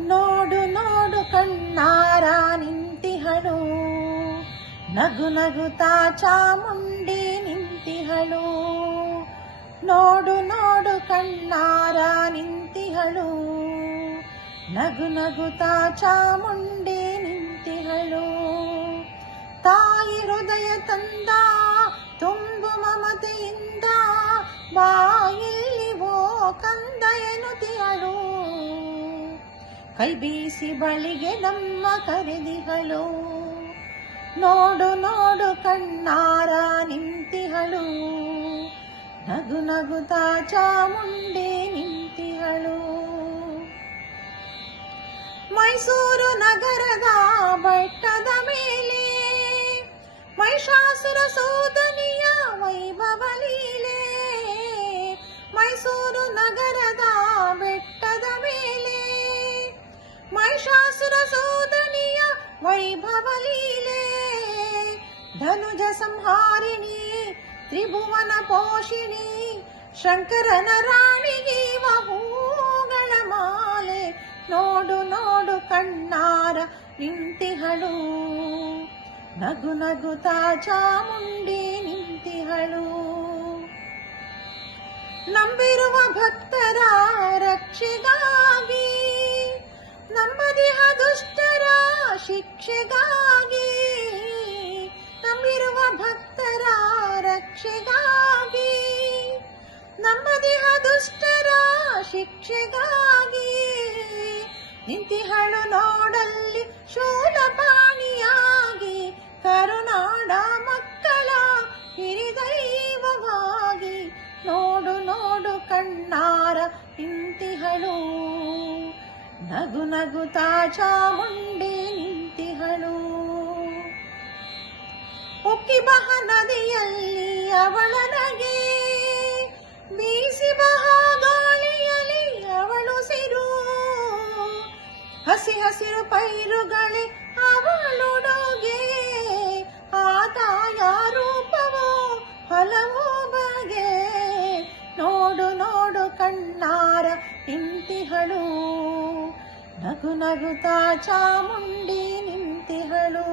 ನೋಡು ನೋಡು ಕಣ್ಣಾರ ನಿಂತಿಹಳು, ನಗು ನಗುತ್ತಾ ಚಾಮುಂಡಿ ನಿಂತಿಹಳು. ನೋಡು ನೋಡು ಕಣ್ಣಾರ ನಿಂತಿಹಳು, ನಗು ನಗುತ್ತಾ ಚಾಮುಂಡಿ ನಿಂತಿಹಳು. ತಾಯಿ ಹೃದಯ ತಂದ ತುಂಬು ಮಮತೆಯಿಂದ ಬಾಯಲ್ಲಿ ಓ ಕಂದ ಎನ್ನುತ್ತಿಹಳು. ಕೈ ಬೀಸಿ ಬಳಿಗೆ ನಮ್ಮ ಕರೆದಿಹಳು. ನೋಡು ನೋಡು ಕಣ್ಣಾರ ನಿಂತಿಹಳು, ನಗು ನಗುತ್ತಾ ಚಾಮುಂಡಿ ನಿಂತಿಹಳು. ಮೈಸೂರು ನಗರದ ಬೆಟ್ಟದ ಮೇಲೆ ಮಹಿಷಾಸುರ ಸೋದನಿಯ ವೈಭವ ಲೀಲೆ. ಮೈಸೂರು ನಗರದ ಬೆಟ್ಟದ ಮೇಲೆ ಮಹಿಷಾಸುರ ಸೋದನಿಯ ವೈಭವ ಲೀಲೆ. ಧನುಜ ಸಂಹಾರಿಣಿ ತ್ರಿಭುವನ ಪೋಷಿಣಿ ಶಂಕರನ ರಾಣಿಗೆ ಹೂಗಳ ಮಾಲೆ. ನೋಡು ನೋಡು ಕಣ್ಣಾರ ನಿಂತಿಹಳು, ನಗು ನಗುತ್ತಾ ಚಾಮುಂಡಿ ನಿಂತಿಹಳು. ನಂಬಿರುವ ಭಕ್ತರ ರಕ್ಷೆಗಾಗಿ, ನಂಬದಿಹ ದುಷ್ಟರ ಶಿಕ್ಷೆಗಾಗಿ. ನಂಬಿರುವ ಭಕ್ತರ ರಕ್ಷೆಗಾಗಿ, ನಂಬದಿಹ ದುಷ್ಟರ ಶಿಕ್ಷೆಗಾಗಿ. ನಿಂತಿಹಳು ನೋಡಲ್ಲಿ ಶೂಲಪಾಣಿಯಾಗಿ, ಕರುನಾಡ ಮಕ್ಕಳ ಹಿರಿದೈವವಾಗಿ. ನೋಡು ನೋಡು ಕಣ್ಣಾರ ನಿಂತಿಹಳು, ನಗು ನಗುತ್ತಾ ಚಾಮುಂಡಿ ನಿಂತಿಹಳು. ಉಕ್ಕಿ ಬಹ ನದಿಯಲ್ಲಿ ಅವಳ ನಗೆ, ಬೀಸಿ ಬಹ ಗಾಳಿಯಲ್ಲಿ ಅವಳು ಸಿರು. ಹಸಿ ಹಸಿರು ಪೈರುಗಳೇ ಅವಳುಡುಗೆ, ಆ ತಾಯ ರೂಪವೋ ಹಲವು ಬಗೆ. ನೋಡು ನೋಡು ಕಣ್ಣಾರ ನಿಂತಿಹಳು, ನಗು ನಗುತ್ತಾ ಚಾಮುಂಡಿ ನಿಂತಿಹಳು.